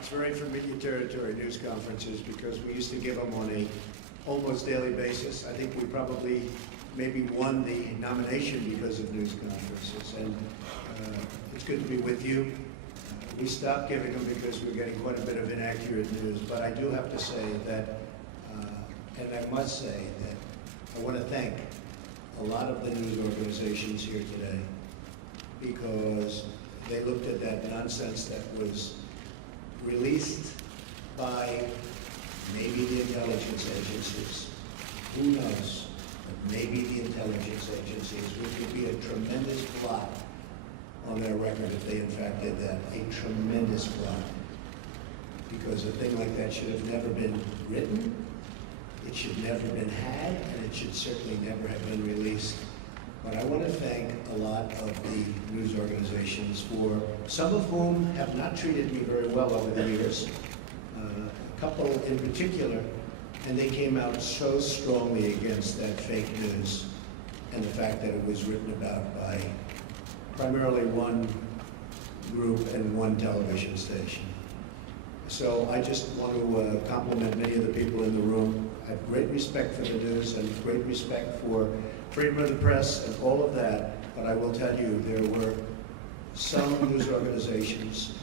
It's very familiar territory, news conferences, because we used to give them on a almost daily basis. I think we probably maybe won the nomination because of news conferences, and it's good to be with you. We stopped giving them because we're getting quite a bit of inaccurate news, but I do have to say that, and I must say that I want to thank a lot of the news organizations here today, because they looked at that nonsense that was released by maybe the intelligence agencies. Who knows? But maybe the intelligence agencies, which would be a tremendous blot on their record if they in fact did that. A tremendous blot. Because a thing like that should have never been written, it should never have been had, and it should certainly never have been released. But I want to thank a lot of the news organizations, for some of whom have not treated me very well over the years, a couple in particular, and they came out so strongly against that fake news and the fact that it was written about by primarily one group and one television station. So I just want to compliment many of the people in the room. I have great respect for the news and great respect for freedom of the press and all of that, but I will tell you there were some news organizations,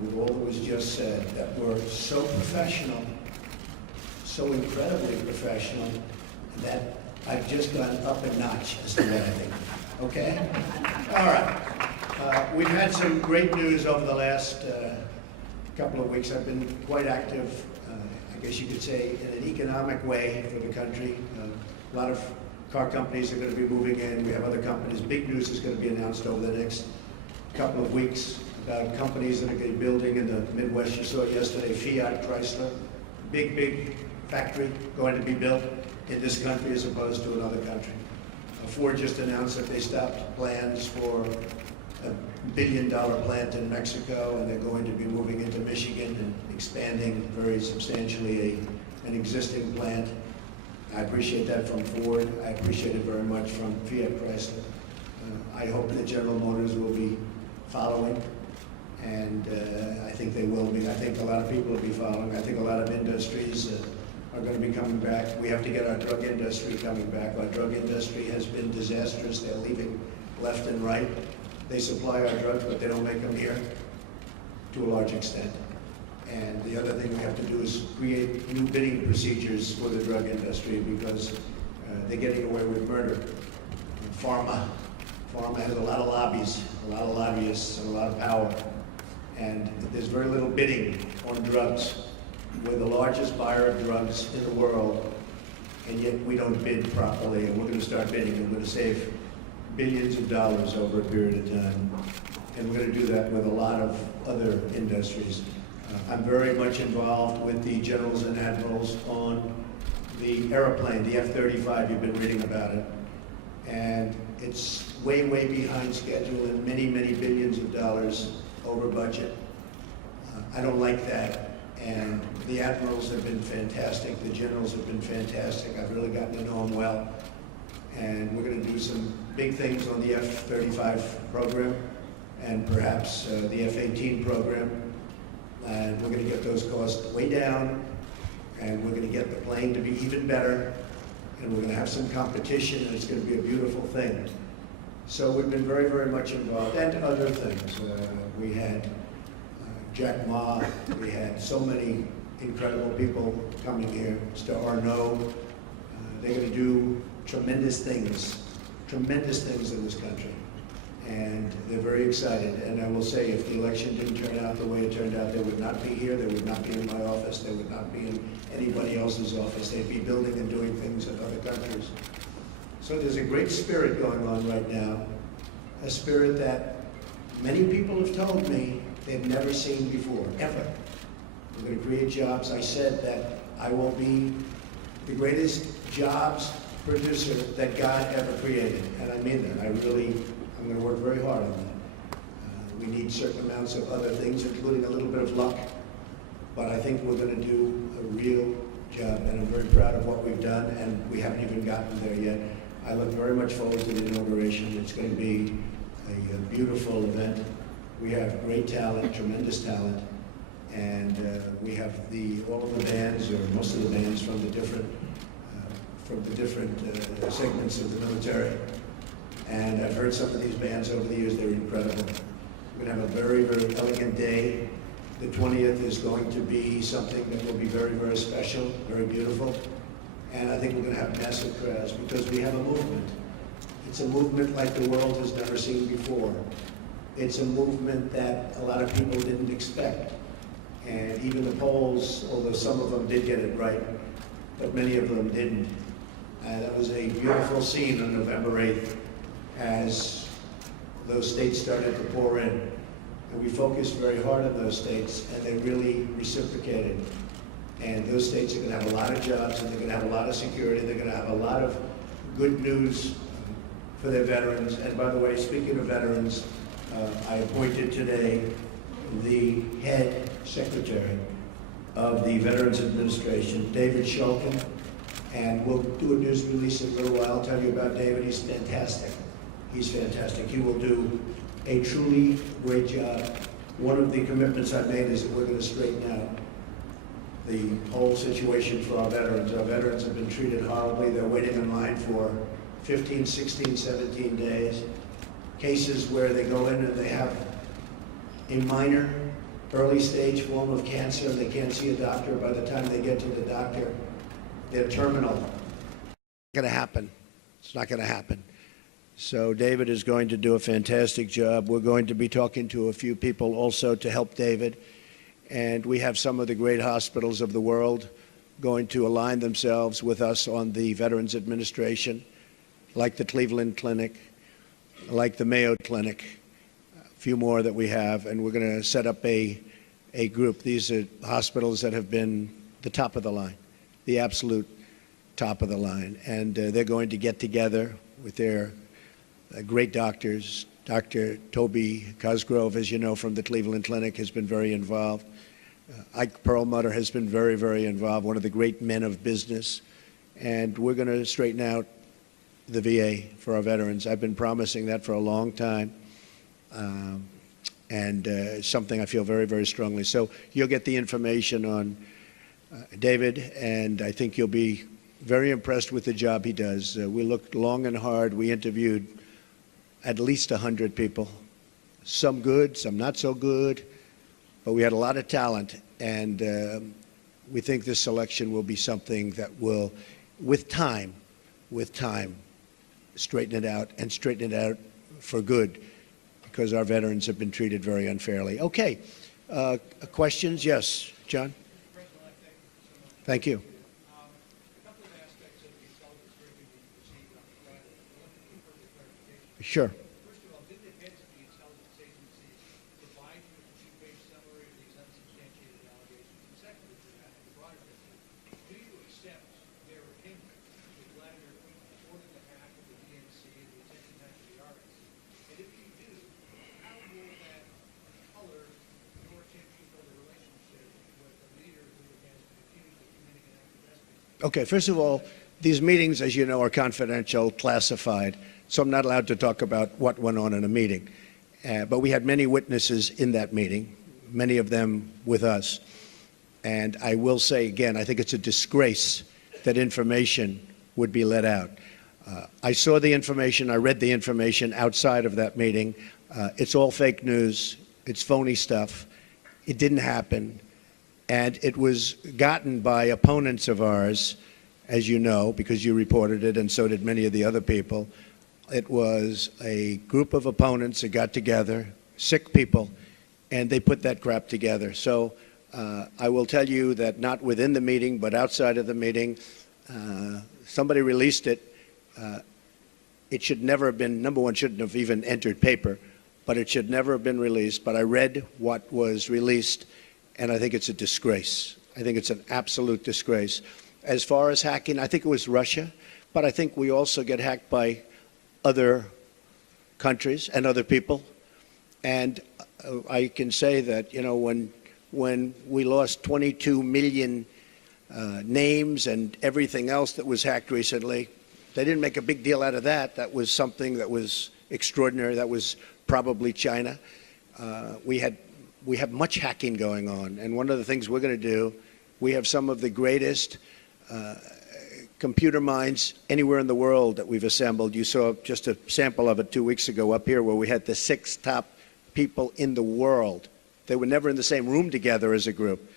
with all that was just said, that were so professional, so incredibly professional, that I've just gone up a notch as to what I think. Okay? All right. We've had some great news over the last couple of weeks. I've been quite active, I guess you could say, in an economic way for the country. A lot of car companies are going to be moving in. We have other companies. Big news is going to be announced over the next couple of weeks about companies that are going to be building in the Midwest. You saw yesterday Fiat Chrysler, big factory going to be built in this country as opposed to another country. Ford just announced that they stopped plans for $1 billion plant in Mexico, and they're going to be moving into Michigan and expanding very substantially an existing plant. I appreciate that from Ford. I appreciate it very much from Fiat Chrysler. I hope that General Motors will be following, and I think they will be. I think a lot of people will be following. I think a lot of industries are going to be coming back. We have to get our drug industry coming back. Our drug industry has been disastrous. They're leaving left and right. They supply our drugs, but they don't make them here to a large extent. And the other thing we have to do is create new bidding procedures for the drug industry, because they're getting away with murder. Pharma has a lot of lobbies, a lot of lobbyists, and a lot of power. And there's very little bidding on drugs. We're the largest buyer of drugs in the world, and yet we don't bid properly, and we're going to start bidding. We're going to save billions of dollars over a period of time, and we're going to do that with a lot of other industries. I'm very much involved with the generals and admirals on the airplane, the F-35. You've been reading about it, and it's way behind schedule and many billions of dollars over budget. I don't like that. And the admirals have been fantastic. The generals have been fantastic. I've really gotten to know them well. And we're going to do some big things on the F-35 program, and perhaps the F-18 program. And we're going to get those costs way down, and we're going to get the plane to be even better, and we're going to have some competition, and it's going to be a beautiful thing. So we've been very much involved, and other things. We had Jack Ma, we had so many incredible people coming here. Mr. Arnaud, they're going to do tremendous things in this country. And they're very excited. And I will say, if the election didn't turn out the way it turned out, they would not be here, they would not be in my office, they would not be in anybody else's office. They'd be building and doing things in other countries. So there's a great spirit going on right now, a spirit that many people have told me they've never seen before, ever. We're going to create jobs. I said that I will be the greatest jobs producer that God ever created, and I mean that. I'm going to work very hard on that. We need certain amounts of other things, including a little bit of luck, but I think we're going to do a real job, and I'm very proud of what we've done, and we haven't even gotten there yet. I look very much forward to the inauguration. It's going to be a beautiful event. We have great talent, tremendous talent, And we have all of the bands, or most of the bands, from the different segments of the military. And I've heard some of these bands over the years. They're incredible. We're going to have a very, very elegant day. The 20th is going to be something that will be very, very special, very beautiful. And I think we're going to have massive crowds because we have a movement. It's a movement like the world has never seen before. It's a movement that a lot of people didn't expect. And even the polls, although some of them did get it right, but many of them didn't. That was a beautiful scene on November 8th as those states started to pour in. And we focused very hard on those states, and they really reciprocated. And those states are going to have a lot of jobs, and they're going to have a lot of security. They're going to have a lot of good news for their veterans. And by the way, speaking of veterans, I appointed today the head secretary of the Veterans Administration, David Shulkin, and we'll do a news release in a little while. I'll tell you about David. He's fantastic. He's fantastic. He will do a truly great job. One of the commitments I've made is that we're going to straighten out the whole situation for our veterans. Our veterans have been treated horribly. They're waiting in line for 15, 16, 17 days. Cases where they go in and they have a minor early stage form of cancer and they can't see a doctor. By the time they get to the doctor, they're terminal. It's not going to happen. It's not going to happen. So David is going to do a fantastic job. We're going to be talking to a few people also to help David. And we have some of the great hospitals of the world going to align themselves with us on the Veterans Administration, like the Cleveland Clinic, like the Mayo Clinic, a few more that we have. And we're going to set up a group. These are hospitals that have been the top of the line, the absolute top of the line. And they're going to get together with their great doctors. Dr. Toby Cosgrove, as you know, from the Cleveland Clinic, has been very involved. Ike Perlmutter has been very, very involved, one of the great men of business. And we're going to straighten out the VA for our veterans. I've been promising that for a long time, and something I feel very, very strongly. So you'll get the information on David, and I think you'll be very impressed with the job he does. We looked long and hard. We interviewed at least 100 people, some good, some not so good, but we had a lot of talent, and we think this selection will be something that will, with time, straighten it out, and straighten it out for good, because our veterans have been treated very unfairly. Okay, questions? Yes, John? Thank you. Sure. First of all, did the heads of the intelligence agencies provide you with a two-page summary of these unsubstantiated allegations? And secondly to that, and the broader question, do you accept their opinion that Vladimir Putin ordered the hack of the DNC and the attention hack of the RNC? And if you do, how will that color your attention for the relationship with a leader who has been accused of committing an act of espionage? Okay, first of all, these meetings, as you know, are confidential, classified. So I'm not allowed to talk about what went on in a meeting. But we had many witnesses in that meeting, many of them with us. And I will say again, I think it's a disgrace that information would be let out. I saw the information, I read the information outside of that meeting. It's all fake news, it's phony stuff. It didn't happen. And it was gotten by opponents of ours, as you know, because you reported it and so did many of the other people. It was a group of opponents that got together, sick people, and they put that crap together. So I will tell you that not within the meeting, but outside of the meeting, somebody released it. It should never have been, number one, shouldn't have even entered paper, but it should never have been released. But I read what was released, and I think it's a disgrace. I think it's an absolute disgrace. As far as hacking, I think it was Russia, but I think we also get hacked by other countries and other people. And I can say that, you know, when we lost 22 million names and everything else that was hacked recently, they didn't make a big deal out of that. That was something that was extraordinary. That was probably China. We had we have much hacking going on. And one of the things we're going to do, we have some of the greatest computer minds anywhere in the world that we've assembled. You saw just a sample of it 2 weeks ago up here where we had the 6 top people in the world. They were never in the same room together as a group.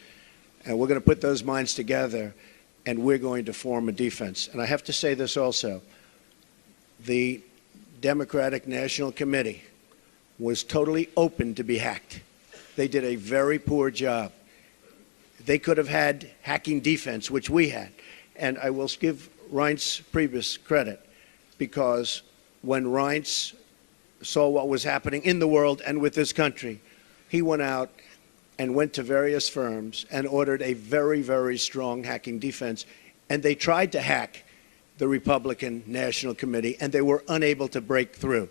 And we're going to put those minds together, and we're going to form a defense. And I have to say this also. The Democratic National Committee was totally open to be hacked. They did a very poor job. They could have had hacking defense, which we had. And I will give Reince Priebus credit, because when Reince saw what was happening in the world and with this country, he went out and went to various firms and ordered a very, very strong hacking defense. And they tried to hack the Republican National Committee, and they were unable to break through.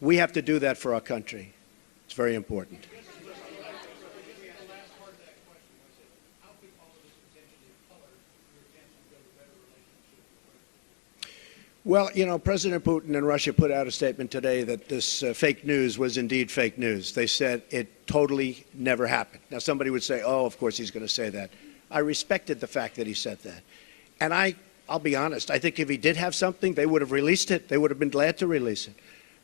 We have to do that for our country. It's very important. Well, you know, President Putin and Russia put out a statement today that this fake news was indeed fake news. They said it totally never happened. Now, somebody would say, oh, of course he's going to say that. I respected the fact that he said that. And I'll be honest, I think if he did have something, they would have released it. They would have been glad to release it.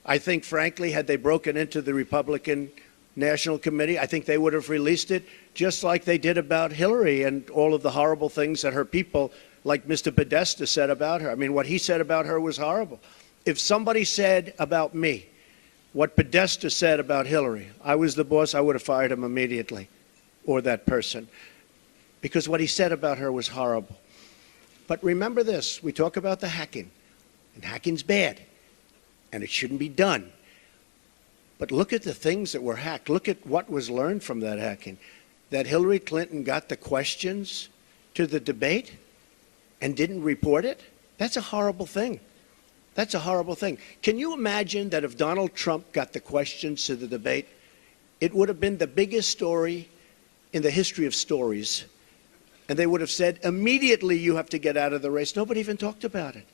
I think, frankly, had they broken into the Republican National Committee, I think they would have released it, just like they did about Hillary and all of the horrible things that her people, like Mr. Podesta, said about her. I mean, what he said about her was horrible. If somebody said about me what Podesta said about Hillary, I was the boss, I would have fired him immediately, or that person, because what he said about her was horrible. But remember this, we talk about the hacking, and hacking's bad, and it shouldn't be done. But look at the things that were hacked. Look at what was learned from that hacking. That Hillary Clinton got the questions to the debate and didn't report it? That's a horrible thing. That's a horrible thing. Can you imagine that if Donald Trump got the questions to the debate, it would have been the biggest story in the history of stories, and they would have said, immediately you have to get out of the race. Nobody even talked about it.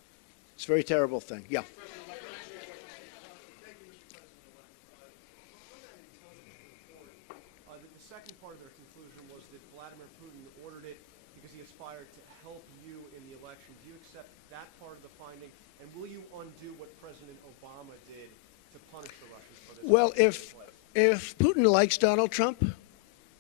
It's a very terrible thing. Yeah. The second part of their conclusion was that Vladimir Putin ordered it because he aspired to help you in the election. Do you accept that part of the finding? And will you undo what President Obama did to punish the Russians for this? Well, if Putin likes Donald Trump,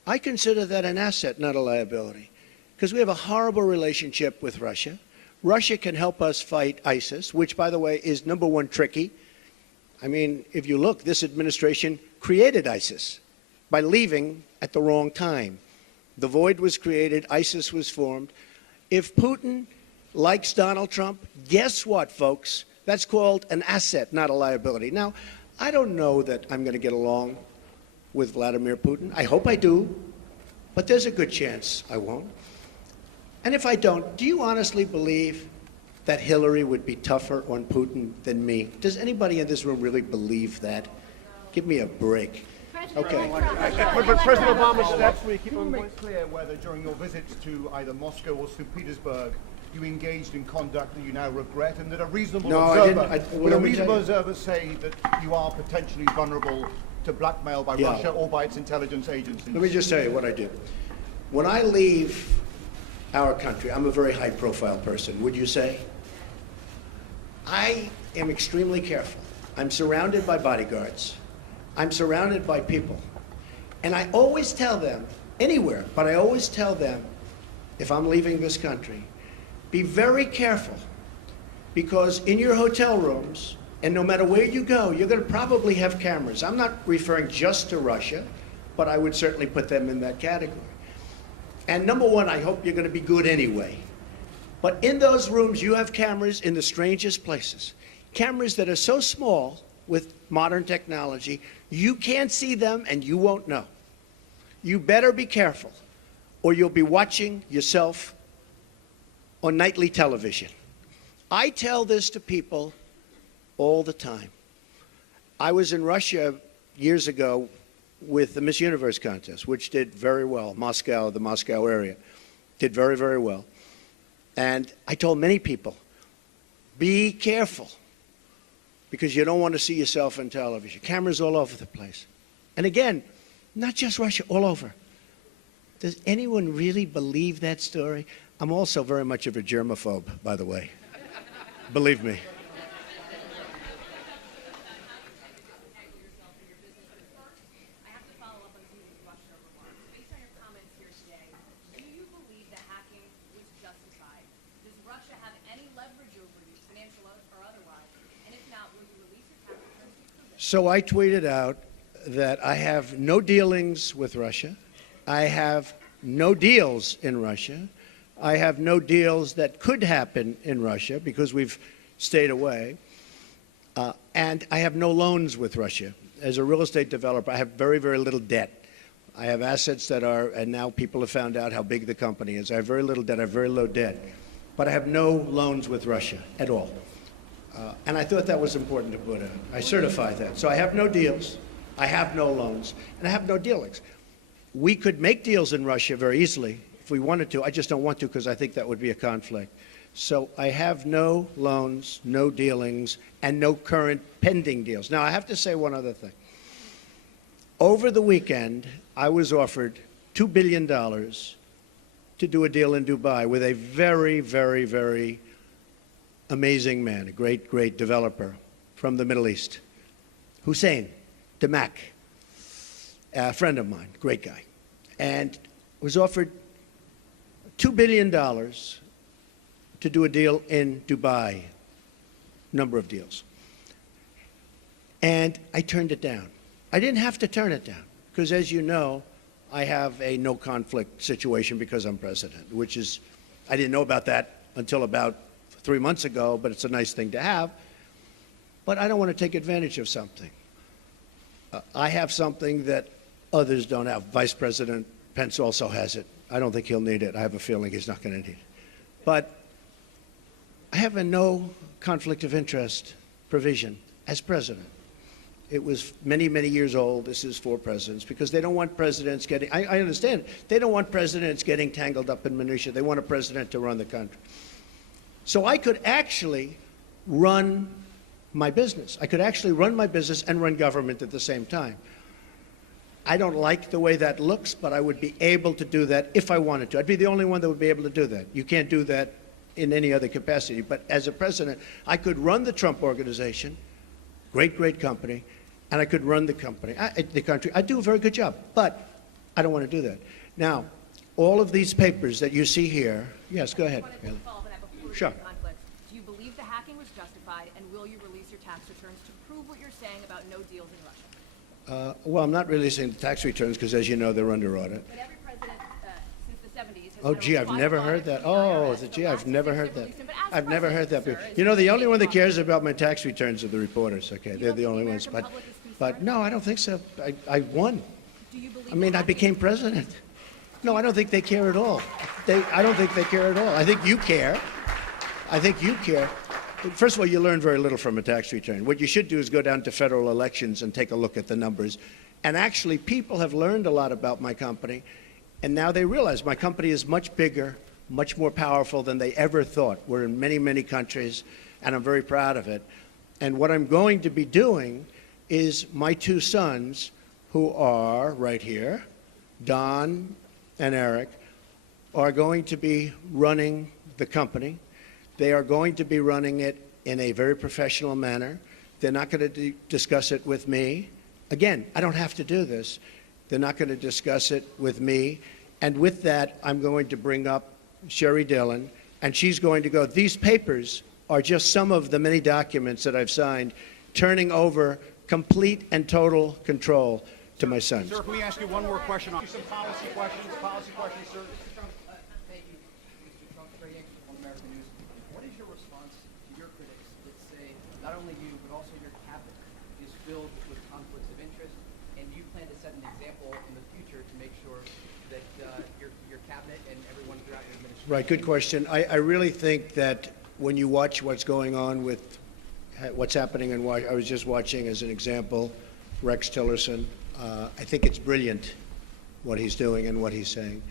I consider that an asset, not a liability, because we have a horrible relationship with Russia. Russia can help us fight ISIS, which, by the way, is #1 tricky. I mean, if you look, this administration created ISIS by leaving at the wrong time. The void was created, ISIS was formed. If Putin likes Donald Trump, guess what, folks? That's called an asset, not a liability. Now, I don't know that I'm going to get along with Vladimir Putin. I hope I do, but there's a good chance I won't. And if I don't, do you honestly believe that Hillary would be tougher on Putin than me? Does anybody in this room really believe that? Give me a break. Okay. But President Obama's steps, will you keep on quite clear whether during your visits to either Moscow or St. Petersburg you engaged in conduct that you now regret, and that a reasonable observer say that you are potentially vulnerable to blackmail by Russia or by its intelligence agencies? Let me just tell you what I do. When I leave our country, I'm a very high-profile person, would you say? I am extremely careful. I'm surrounded by bodyguards. I'm surrounded by people. And I always tell them, anywhere, but I always tell them, if I'm leaving this country, be very careful, because in your hotel rooms, and no matter where you go, you're going to probably have cameras. I'm not referring just to Russia, but I would certainly put them in that category. And #1, I hope you're going to be good anyway. But in those rooms, you have cameras in the strangest places. Cameras that are so small with modern technology, you can't see them and you won't know. You better be careful, or you'll be watching yourself on nightly television. I tell this to people all the time. I was in Russia years ago with the Miss Universe contest, which did very well. Moscow, the Moscow area, did very, very well. And I told many people, be careful, because you don't want to see yourself on television. Cameras all over the place. And again, Not just Russia, all over. Does anyone really believe that story? I'm also very much of a germaphobe, by the way. Believe me. So I tweeted out that I have no dealings with Russia. I have no deals in Russia. I have no deals that could happen in Russia because we've stayed away. And I have no loans with Russia. As a real estate developer, I have very, very little debt. I have assets that are, and now people have found out how big the company is. I have very little debt. I have very low debt. But I have no loans with Russia at all. And I thought that was important to put out. I certified that. So I have no deals, I have no loans, and I have no dealings. We could make deals in Russia very easily if we wanted to. I just don't want to because I think that would be a conflict. So I have no loans, no dealings, and no current pending deals. Now, I have to say one other thing. Over the weekend, I was offered $2 billion to do a deal in Dubai with a very, very, very amazing man, a great, great developer from the Middle East, Hussein Damak, a friend of mine, great guy, and was offered $2 billion to do a deal in Dubai, number of deals. And I turned it down. I didn't have to turn it down because, as you know, I have a no conflict situation because I'm president, which is, I didn't know about that until about 3 months ago, but it's a nice thing to have. But I don't want to take advantage of something. I have something that others don't have. Vice President Pence also has it. I don't think he'll need it. I have a feeling he's not going to need it. But I have a no conflict of interest provision as president. It was many, many years old. This is for presidents because they don't want presidents getting, I understand, they don't want presidents getting tangled up in minutiae. They want a president to run the country. So I could actually run my business. I could actually run my business and run government at the same time. I don't like the way that looks, but I would be able to do that if I wanted to. I'd be the only one that would be able to do that. You can't do that in any other capacity. But as a president, I could run the Trump Organization, great, great company, and I could run the company, the country. I do a very good job, but I don't want to do that. Now, all of these papers that you see here, yes, go ahead. Sure. Conflict. Do you believe the hacking was justified, and will you release your tax returns to prove what you're saying about no deals in Russia? Well, I'm not releasing the tax returns because, as you know, they're under audit. But every president since the 70s has Oh, had a gee, I've never required heard that. audit from the Oh, IRS. gee, So I've last never week heard they that. released them, but as I've never heard that president, before. sir, You know, the only one that it's cares about my tax returns are the reporters, okay? They're don't the think only the ones. American public is But concerned? no, I don't think so. I won. Do you believe I mean, the I hacking- became president. No, I don't think they care at all. I don't think they care at all. I think you care. I think you care. First of all, you learn very little from a tax return. What you should do is go down to federal elections and take a look at the numbers. And actually, people have learned a lot about my company, and now they realize my company is much bigger, much more powerful than they ever thought. We're in many, many countries, and I'm very proud of it. And what I'm going to be doing is my two sons, who are right here, Don and Eric, are going to be running the company. They are going to be running it in a very professional manner. They're not going to discuss it with me. Again, I don't have to do this. They're not going to discuss it with me. And with that, I'm going to bring up Sherry Dillon, and she's going to go, these papers are just some of the many documents that I've signed, turning over complete and total control to my sons. Sir, can we ask you one more question? Some policy questions, sir. Thank you, Mr. Trump. Very interesting on American News. What is your response to your critics that say not only you, but also your cabinet is filled with conflicts of interest, and you plan to set an example in the future to make sure that your cabinet and everyone throughout your administration... Right, good question. I really think that when you watch what's going on with what's happening in Washington, I was just watching, as an example, Rex Tillerson. I think it's brilliant what he's doing and what he's saying.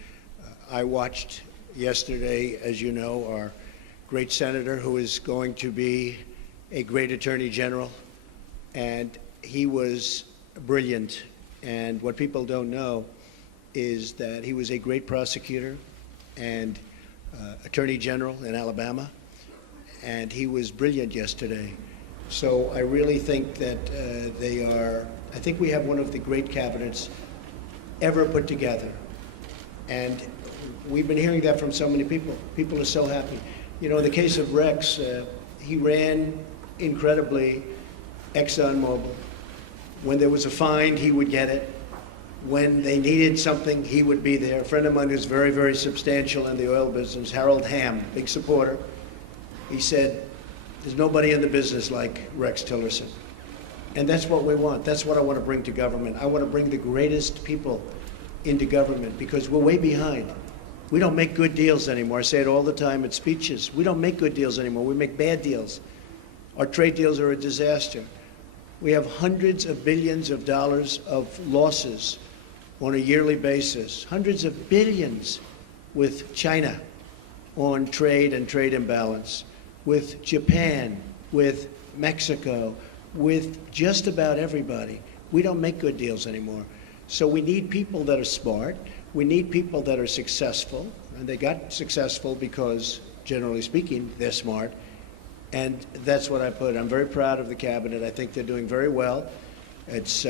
I watched yesterday, as you know, our great senator who is going to be a great attorney general, and he was brilliant And what people don't know is that he was a great prosecutor and attorney general in Alabama, and he was brilliant yesterday. So I really think that I think we have one of the great cabinets ever put together. And we've been hearing that from so many people. People are so happy. You know, in the case of Rex, he ran incredibly ExxonMobil. When there was a find, he would get it. When they needed something, he would be there. A friend of mine who's very, very substantial in the oil business, Harold Hamm, big supporter, he said, there's nobody in the business like Rex Tillerson. And that's what we want. That's what I want to bring to government. I want to bring the greatest people into government because we're way behind. We don't make good deals anymore. I say it all the time at speeches. We don't make good deals anymore. We make bad deals. Our trade deals are a disaster. We have hundreds of billions of dollars of losses on a yearly basis, hundreds of billions with China on trade and trade imbalance, with Japan, with Mexico, with just about everybody. We don't make good deals anymore. So we need people that are smart. We need people that are successful. And they got successful because, generally speaking, they're smart. And that's what I put. I'm very proud of the cabinet. I think they're doing very well. It's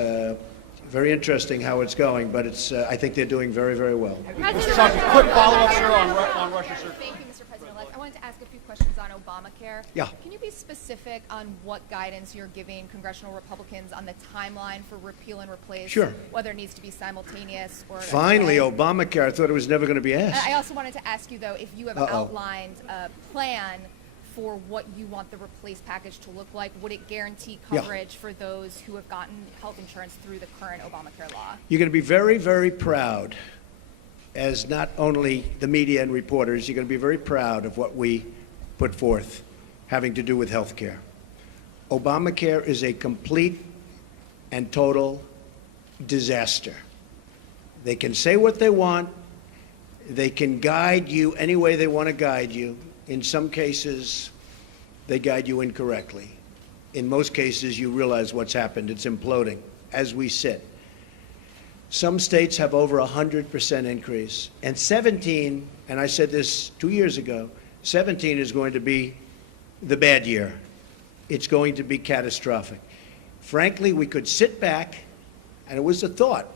very interesting how it's going, but I think they're doing very, very well. Quick follow-up, sir, on Russia, sir. Thank you, Mr. President-elect. I wanted to ask a few questions on Obamacare. Yeah. Can you be specific on what guidance you're giving congressional Republicans on the timeline for repeal and replace? Sure. Whether it needs to be simultaneous or... Finally, Obamacare. I thought it was never going to be asked. I also wanted to ask you, though, if you have outlined a plan for what you want the replace package to look like. Would it guarantee coverage for those who have gotten health insurance through the current Obamacare law? You're going to be very, very proud, as not only the media and reporters, you're going to be very proud of what we put forth having to do with health care. Obamacare is a complete and total disaster. They can say what they want. They can guide you any way they want to guide you. In some cases, they guide you incorrectly. In most cases, you realize what's happened. It's imploding as we sit. Some states have over 100% increase. And 17, and I said this 2 years ago, 17 is going to be the bad year. It's going to be catastrophic. Frankly, we could sit back, and it was a thought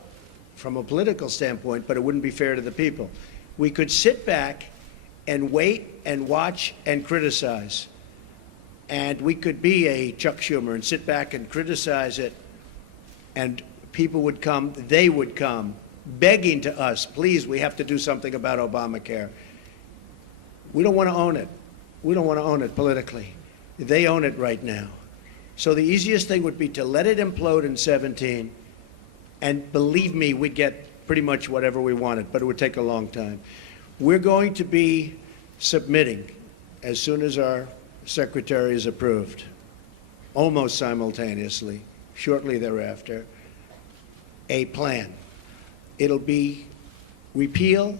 from a political standpoint, but it wouldn't be fair to the people. We could sit back and wait and watch and criticize. And we could be a Chuck Schumer and sit back and criticize it, and people would come, they would come, begging to us, please, we have to do something about Obamacare. We don't want to own it. We don't want to own it politically. They own it right now. So the easiest thing would be to let it implode in 17, and believe me, we'd get pretty much whatever we wanted, but it would take a long time. We're going to be submitting, as soon as our secretary is approved, almost simultaneously, shortly thereafter, a plan. It'll be repeal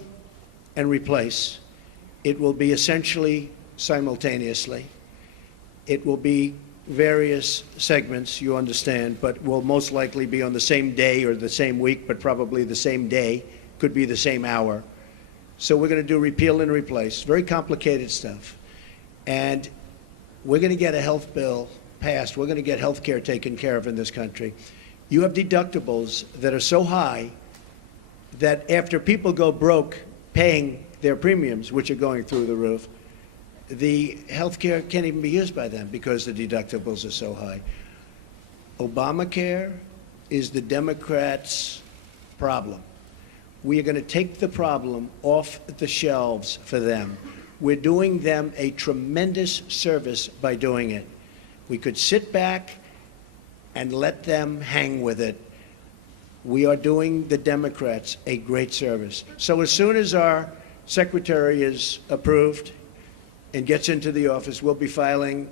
and replace. It will be essentially simultaneously. It will be various segments, you understand, but will most likely be on the same day or the same week, but probably the same day, could be the same hour. So we're going to do repeal and replace, very complicated stuff. And we're going to get a health bill passed. We're going to get health care taken care of in this country. You have deductibles that are so high that after people go broke paying their premiums, which are going through the roof, the health care can't even be used by them because the deductibles are so high. Obamacare is the Democrats' problem. We are going to take the problem off the shelves for them. We're doing them a tremendous service by doing it. We could sit back and let them hang with it. We are doing the Democrats a great service. So as soon as our secretary is approved and gets into the office, we'll be filing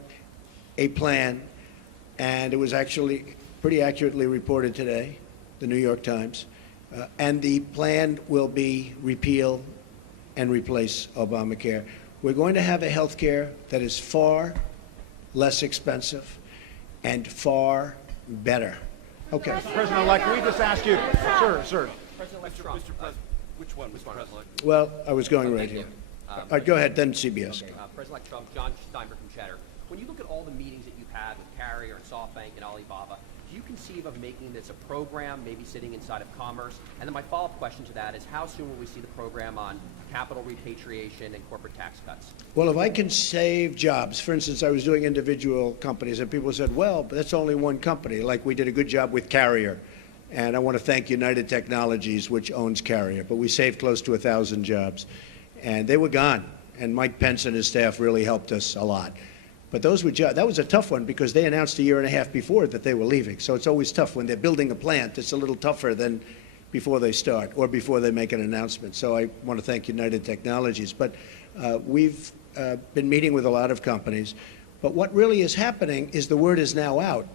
a plan. And it was actually pretty accurately reported today, the New York Times. And the plan will be repeal and replace Obamacare. We're going to have a health care that is far less expensive and far better Okay. President-elect, can we just ask you, sir. President-elect Trump. Which one, Mr. President? Well, I was going right Thank here. you. All right, go ahead, then CBS. President-elect Trump, John Steinberg from Cheddar. When you look at all the meetings that you've had with Carrier and SoftBank and Alibaba, do you conceive of making this a program, maybe sitting inside of Commerce? And then my follow-up question to that is, how soon will we see the program on capital repatriation and corporate tax cuts? Well, if I can save jobs, for instance, I was doing individual companies, and people said, well, but that's only one company. Like we did a good job with Carrier. And I want to thank United Technologies, which owns Carrier. But we saved close to 1,000 jobs. And they were gone. And Mike Pence and his staff really helped us a lot. But those were that was a tough one because they announced a year and a half before that they were leaving. So it's always tough. When they're building a plant, it's a little tougher than before they start or before they make an announcement. So I want to thank United Technologies. But we've been meeting with a lot of companies. But what really is happening is the word is now out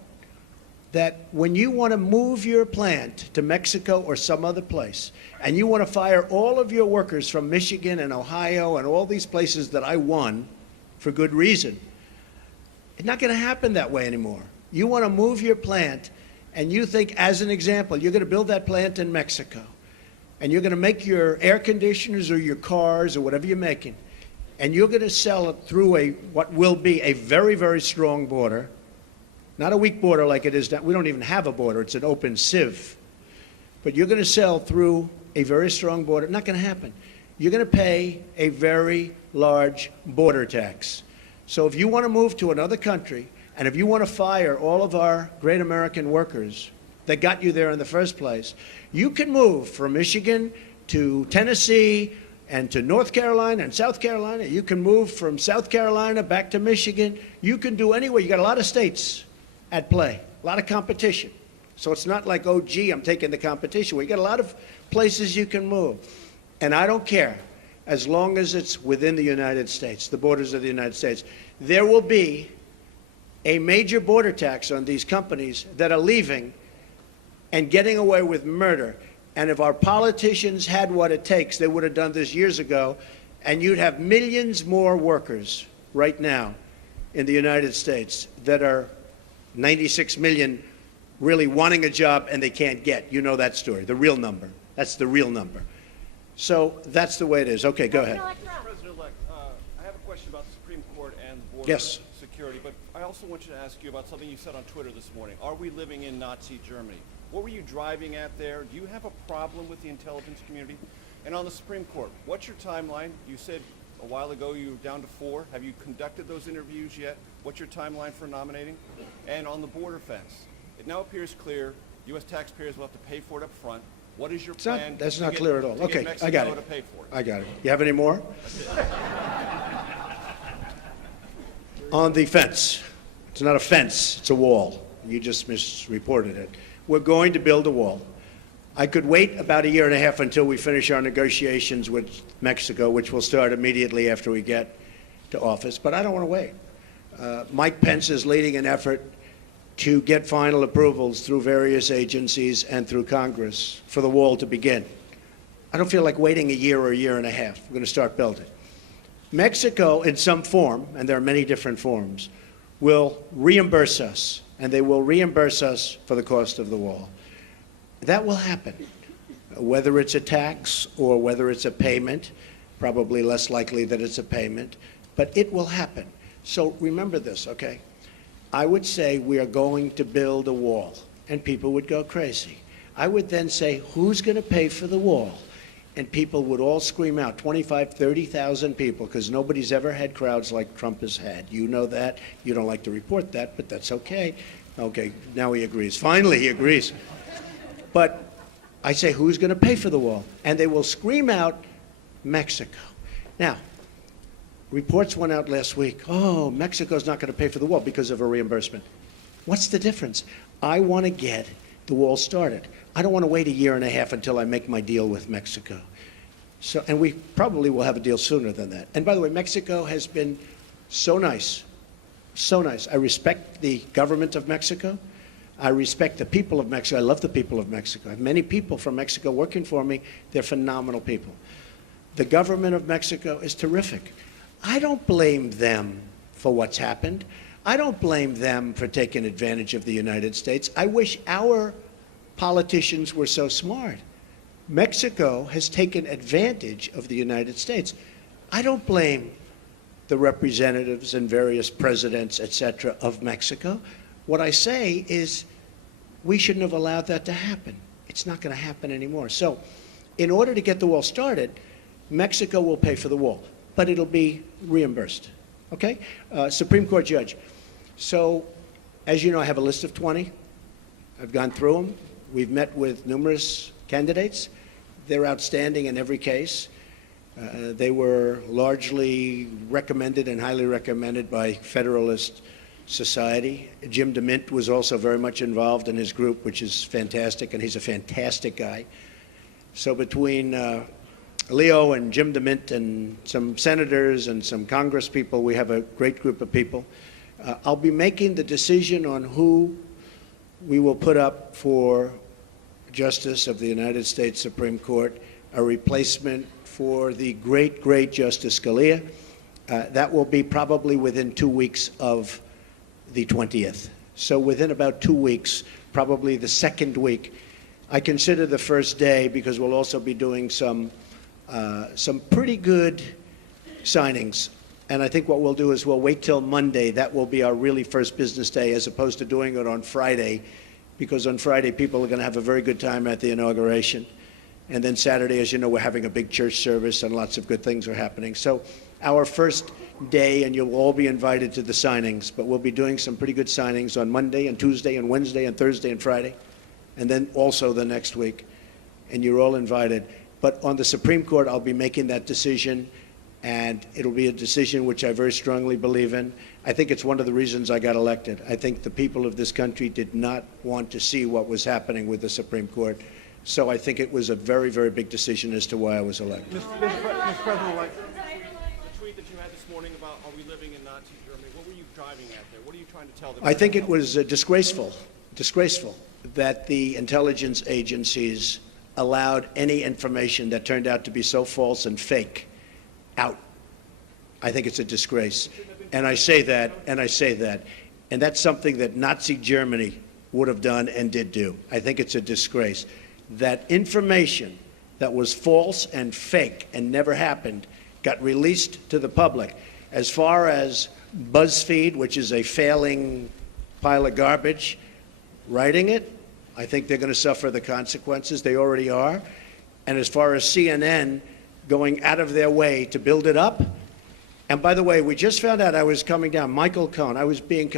that when you want to move your plant to Mexico or some other place, and you want to fire all of your workers from Michigan and Ohio and all these places that I won for good reason, it's not going to happen that way anymore. You want to move your plant, and you think, as an example, you're going to build that plant in Mexico, and you're going to make your air conditioners or your cars or whatever you're making, and you're going to sell it through what will be a very, very strong border. Not a weak border like it is now. We don't even have a border. It's an open sieve. But you're going to sell through a very strong border. Not going to happen. You're going to pay a very large border tax. So if you want to move to another country, and if you want to fire all of our great American workers that got you there in the first place, you can move from Michigan to Tennessee and to North Carolina and South Carolina. You can move from South Carolina back to Michigan. You can do anywhere. You got a lot of states at play, a lot of competition. So it's not like, oh, gee, I'm taking the competition. We got a lot of places you can move. And I don't care, as long as it's within the United States, the borders of the United States. There will be a major border tax on these companies that are leaving and getting away with murder. And if our politicians had what it takes, they would have done this years ago, and you'd have millions more workers right now in the United States that are 96 million really wanting a job and they can't get. You know that story, the real number. That's the real number. So that's the way it is. Okay, go ahead. President-elect, I have a question about the Supreme Court and border security, but I also want you to ask you about something you said on Twitter this morning. Are we living in Nazi Germany? What were you driving at there? Do you have a problem with the intelligence community? And on the Supreme Court, what's your timeline? You said a while ago you were down to 4. Have you conducted those interviews yet? What's your timeline for nominating? And on the border fence, it now appears clear U.S. taxpayers will have to pay for it up front. What is your plan? That's not clear at all. Okay, I got it. To pay for it? I got it. You have any more? On the fence. It's not a fence, it's a wall. You just misreported it. We're going to build a wall. I could wait about a year and a half until we finish our negotiations with Mexico, which will start immediately after we get to office, but I don't want to wait. Mike Pence is leading an effort to get final approvals through various agencies and through Congress for the wall to begin. I don't feel like waiting a year or a year and a half. We're going to start building. Mexico, in some form, and there are many different forms, will reimburse us, and they will reimburse us for the cost of the wall. That will happen, whether it's a tax or whether it's a payment, probably less likely that it's a payment, but it will happen. So remember this, okay? I would say we are going to build a wall, and people would go crazy. I would then say, who's going to pay for the wall? And people would all scream out, 25, 30,000 people, because nobody's ever had crowds like Trump has had. You know that. You don't like to report that, but that's okay. Okay, now he agrees. Finally, he agrees. But I say, who's going to pay for the wall? And they will scream out, Mexico. Now, reports went out last week, oh, Mexico's not going to pay for the wall because of a reimbursement. What's the difference? I want to get the wall started. I don't want to wait a year and a half until I make my deal with Mexico. So, and we probably will have a deal sooner than that. And by the way, Mexico has been so nice, so nice. I respect the government of Mexico. I respect the people of Mexico. I love the people of Mexico. I have many people from Mexico working for me. They're phenomenal people. The government of Mexico is terrific. I don't blame them for what's happened. I don't blame them for taking advantage of the United States. I wish our politicians were so smart. Mexico has taken advantage of the United States. I don't blame the representatives and various presidents, etc., of Mexico. What I say is we shouldn't have allowed that to happen. It's not going to happen anymore. So in order to get the wall started, Mexico will pay for the wall, but it'll be reimbursed. Okay? Supreme Court judge. So, as you know, I have a list of 20. I've gone through them. We've met with numerous candidates. They're outstanding in every case. They were largely recommended and highly recommended by Federalist Society. Jim DeMint was also very much involved in his group, which is fantastic, and he's a fantastic guy. So between Leo and Jim DeMint and some senators and some Congress people, we have a great group of people. I'll be making the decision on who we will put up for Justice of the United States Supreme Court, a replacement for the great, great Justice Scalia. That will be probably within 2 weeks of the 20th. So within about 2 weeks, probably the second week. I consider the first day because we'll also be doing some pretty good signings. And I think what we'll do is we'll wait till Monday. That will be our really first business day as opposed to doing it on Friday, because on Friday people are going to have a very good time at the inauguration. And then Saturday, as you know, we're having a big church service and lots of good things are happening. So our first day, and you'll all be invited to the signings, but we'll be doing some pretty good signings on Monday and Tuesday and Wednesday and Thursday and Friday, and then also the next week. And you're all invited. But on the Supreme Court, I'll be making that decision, and it'll be a decision which I very strongly believe in. I think it's one of the reasons I got elected. I think the people of this country did not want to see what was happening with the Supreme Court. So I think it was a very, very big decision as to why I was elected. Mr. President-elect, the tweet that you had this morning about are we living in Nazi Germany, what were you driving at there? What are you trying to tell them? I think it was disgraceful that the intelligence agencies allowed any information that turned out to be so false and fake out. I think it's a disgrace. And I say that, and that's something that Nazi Germany would have done and did do. I think it's a disgrace. That information that was false and fake and never happened got released to the public. As far as BuzzFeed, which is a failing pile of garbage, writing it, I think they're going to suffer the consequences. They already are. And as far as CNN going out of their way to build it up, and by the way, we just found out I was coming down, Michael Cohen.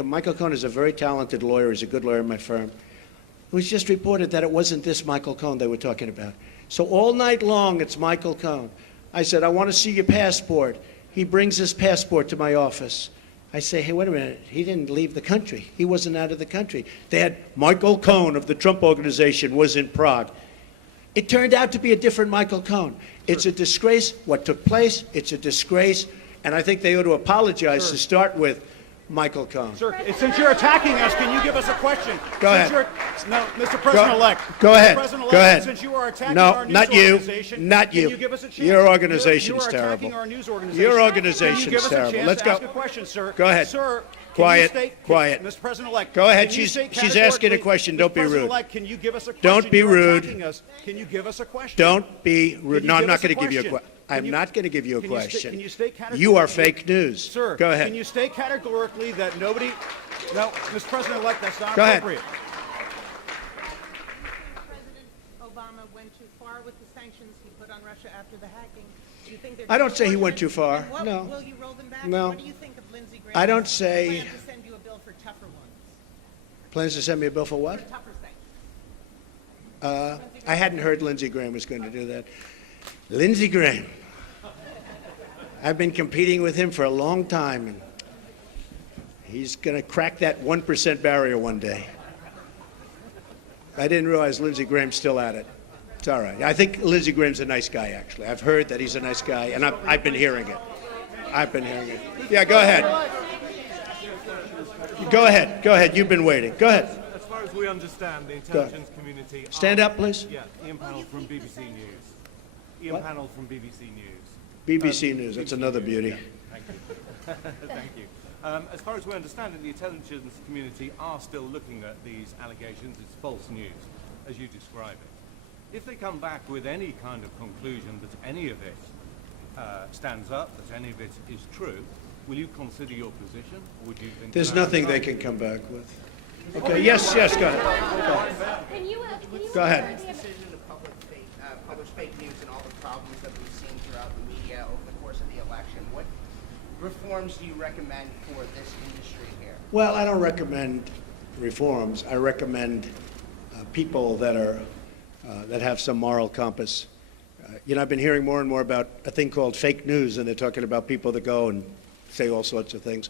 Michael Cohen is a very talented lawyer. He's a good lawyer in my firm. It was just reported that it wasn't this Michael Cohen they were talking about. So all night long, it's Michael Cohen. I said, I want to see your passport. He brings his passport to my office. I say, hey, wait a minute. He didn't leave the country. He wasn't out of the country. They had Michael Cohen of the Trump Organization was in Prague. It turned out to be a different Michael Cohen. It's a disgrace what took place. It's a disgrace. And I think they ought to apologize to start with Michael Cohen. Sir, since you're attacking us, can you give us a question? Go ahead. No, Mr. President-elect. Go ahead. Go ahead. Since you are attacking no, our news not you. organization, Not you. Can you give us a chance? Your organization's you are terrible. Attacking our news organization. Your organization's can you give us terrible. A chance Let's to go. Ask a question, sir. Go ahead. Sir, Quiet. Quiet. Mr. President-elect. Go ahead. Can you She's asking a question. Don't be rude. President-elect, can you give us a question? Don't be You're rude. attacking us. Can you give us a question? Don't be rude. No, I'm not going to give you a question. question. I'm not going to give you a question. Can you state categorically? You are fake news. Sir, go ahead. Can you state categorically that nobody... No, Mr. President-elect, that's not go appropriate. Ahead. President Obama went too far with the sanctions he put on Russia after the hacking. Do you think I don't say he went too far. What, no. Will you roll them back? No. What do you think of Lindsey Graham's I don't say... plan to send you a bill for tougher ones? Plans to send me a bill for what? For tougher sanctions. I hadn't heard Lindsey Graham was going to do that. Lindsey Graham. I've been competing with him for a long time, and he's going to crack that 1% barrier one day. I didn't realize Lindsey Graham's still at it. It's all right. I think Lindsey Graham's a nice guy, actually. I've heard that he's a nice guy, and I've been hearing it. I've been hearing it. Yeah, go ahead. Go ahead. Go ahead. You've been waiting. Go ahead. As far as we understand, the intelligence community... Stand up, please. Yeah, Ian Panel from BBC News. Ian Panel from BBC News. BBC News. That's another beauty. Yeah, thank you. Thank you. As far as we understand it, the intelligence community are still looking at these allegations as false news, as you describe it. If they come back with any kind of conclusion that any of it stands up, that any of it is true, will you consider your position? Or would you think There's that- nothing they can come back with. Okay, yes, yes, go ahead. Go ahead. This decision to publish fake news and all the problems that we've seen throughout the media over the course of the election, what reforms do you recommend for this industry here? Well, I don't recommend reforms. I recommend people that are that have some moral compass. You know, I've been hearing more and more about a thing called fake news, and they're talking about people that go and say all sorts of things.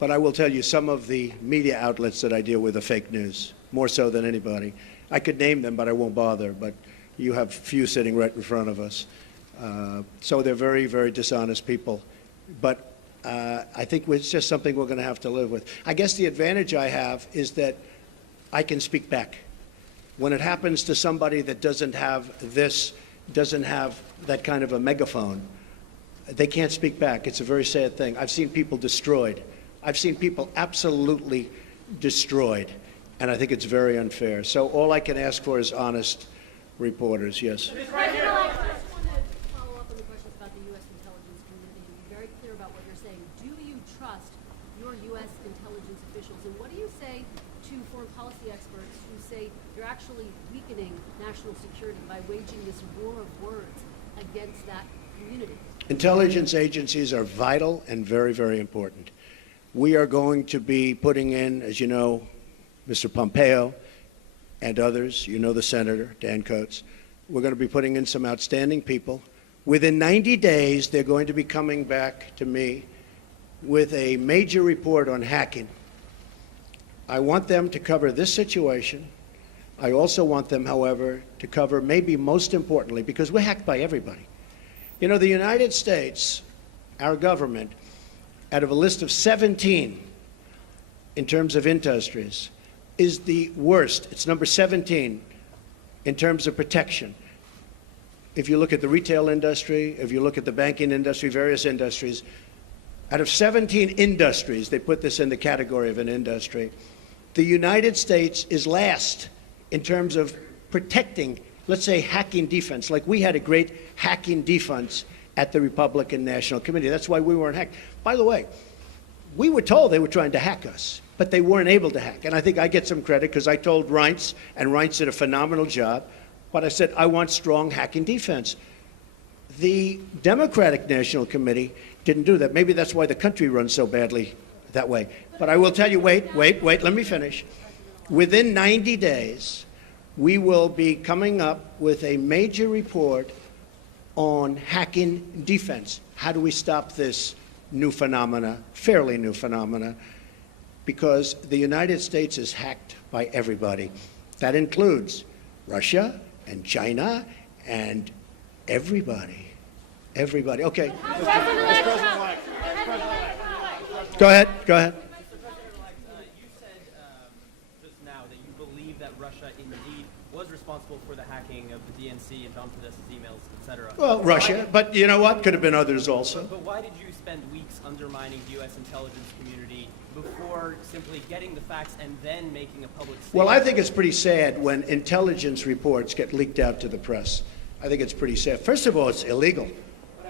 But I will tell you, some of the media outlets that I deal with are fake news, more so than anybody. I could name them, but I won't bother. But you have few sitting right in front of us. So they're very, very dishonest people. But I think it's just something we're going to have to live with. I guess the advantage I have is that I can speak back. When it happens to somebody that doesn't have that kind of a megaphone, they can't speak back. It's a very sad thing. I've seen people destroyed. I've seen people absolutely destroyed, and I think it's very unfair. So all I can ask for is honest reporters. Yes. I just want to follow up on the questions about the U.S. intelligence community and be very clear about what you're saying. Do you trust your U.S. intelligence officials, and what do you say to foreign policy experts who say you're actually weakening national security by waging this war of words against that community? Intelligence agencies are vital and very, very important. We are going to be putting in, as you know, Mr. Pompeo and others, you know the Senator, Dan Coates, we're going to be putting in some outstanding people. Within 90 days, they're going to be coming back to me with a major report on hacking. I want them to cover this situation. I also want them, however, to cover maybe most importantly, because we're hacked by everybody. You know, the United States, our government, out of a list of 17 in terms of industries, is the worst. It's number 17 in terms of protection. If you look at the retail industry, if you look at the banking industry, various industries, out of 17 industries, they put this in the category of an industry, the United States is last in terms of protecting, let's say, hacking defense. Like we had a great hacking defense at the Republican National Committee. That's why we weren't hacked. By the way, we were told they were trying to hack us, but they weren't able to hack. And I think I get some credit because I told Reince, and Reince did a phenomenal job, but I said, I want strong hacking defense. The Democratic National Committee didn't do that. Maybe that's why the country runs so badly that way. But I will tell you, wait, let me finish. Within 90 days, we will be coming up with a major report on hacking defense. How do we stop this new phenomena, fairly new phenomena? Because the United States is hacked by everybody. That includes Russia and China and everybody. Everybody. Okay. Go ahead. You said just now that you believe that Russia indeed was responsible for the hacking of the DNC and John Podesta's emails, etc. Well, Russia, but you know what? Could have been others also. But why did you spend weeks undermining the U.S. intelligence community before simply getting the facts and then making a public statement? Well, I think it's pretty sad when intelligence reports get leaked out to the press. I think it's pretty sad. First of all, it's illegal.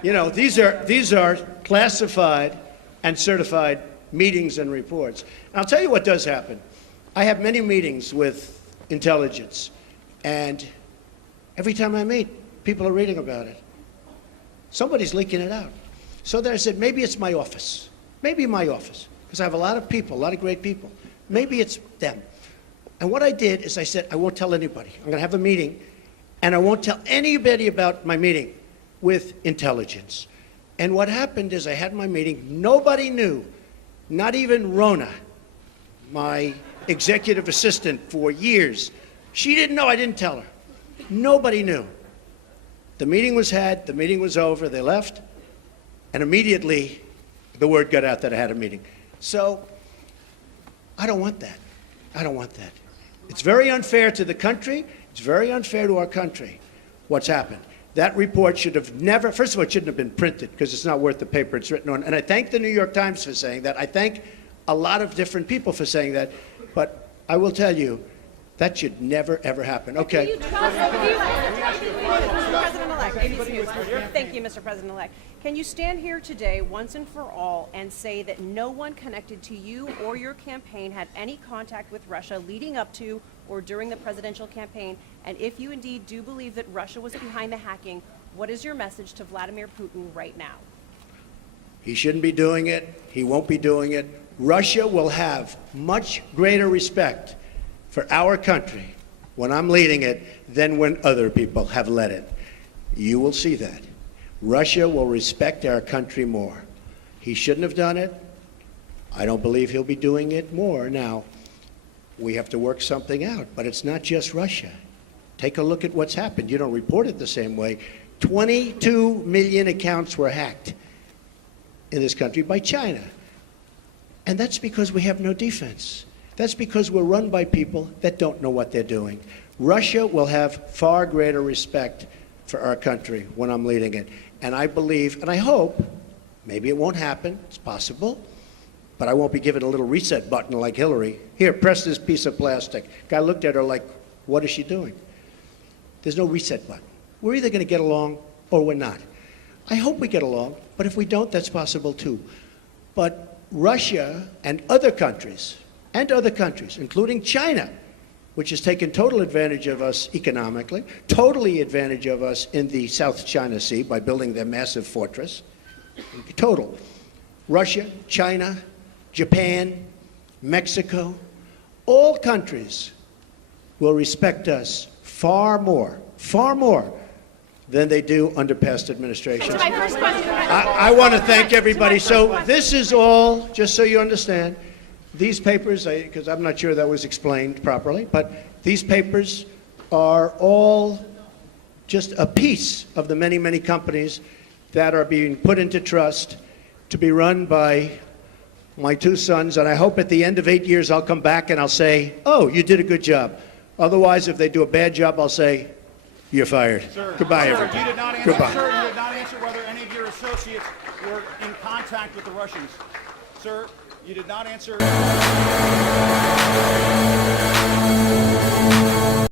You know, these are classified and certified meetings and reports. And I'll tell you what does happen. I have many meetings with intelligence, and every time I meet, people are reading about it. Somebody's leaking it out. So then I said, maybe it's my office. Maybe my office, because I have a lot of people, a lot of great people. Maybe it's them. And what I did is I said, I won't tell anybody. I'm going to have a meeting, and I won't tell anybody about my meeting with intelligence. And what happened is I had my meeting. Nobody knew, not even Rona, my executive assistant for years. She didn't know. I didn't tell her. Nobody knew. The meeting was had. The meeting was over. They left. And immediately, the word got out that I had a meeting. So I don't want that. I don't want that. It's very unfair to the country. It's very unfair to our country, what's happened. That report should have never, first of all, it shouldn't have been printed because it's not worth the paper it's written on. And I thank the New York Times for saying that. I thank a lot of different people for saying that. But I will tell you, that should never, ever happen. Okay. President-elect, thank you, Mr. President-elect. Can you stand here today, once and for all, and say that no one connected to you or your campaign had any contact with Russia leading up to or during the presidential campaign? And if you indeed do believe that Russia was behind the hacking, what is your message to Vladimir Putin right now? He shouldn't be doing it. He won't be doing it. Russia will have much greater respect for our country when I'm leading it than when other people have led it. You will see that. Russia will respect our country more. He shouldn't have done it. I don't believe he'll be doing it more. Now, we have to work something out, but it's not just Russia. Take a look at what's happened. You don't report it the same way. 22 million accounts were hacked in this country by China. And that's because we have no defense. That's because we're run by people that don't know what they're doing. Russia will have far greater respect for our country when I'm leading it. And I believe, and I hope, maybe it won't happen, it's possible, but I won't be given a little reset button like Hillary. Here, press this piece of plastic. Guy looked at her like, what is she doing? There's no reset button. We're either going to get along or we're not. I hope we get along, but if we don't, that's possible too. But Russia and other countries, including China, which has taken total advantage of us economically, totally advantage of us in the South China Sea by building their massive fortress, total. Russia, China, Japan, Mexico, all countries will respect us far more than they do under past administrations. My first question. I want to thank everybody. So this is all, just so you understand, these papers, because I'm not sure that was explained properly, but these papers are all just a piece of the many, many companies that are being put into trust to be run by my two sons. And I hope at the end of 8 years I'll come back and I'll say, oh, you did a good job. Otherwise, if they do a bad job, I'll say, you're fired. Sir, Goodbye, sir, everybody. you did not answer, Goodbye. Sir, you did not answer whether any of your associates were in contact with the Russians. Sir, you did not answer.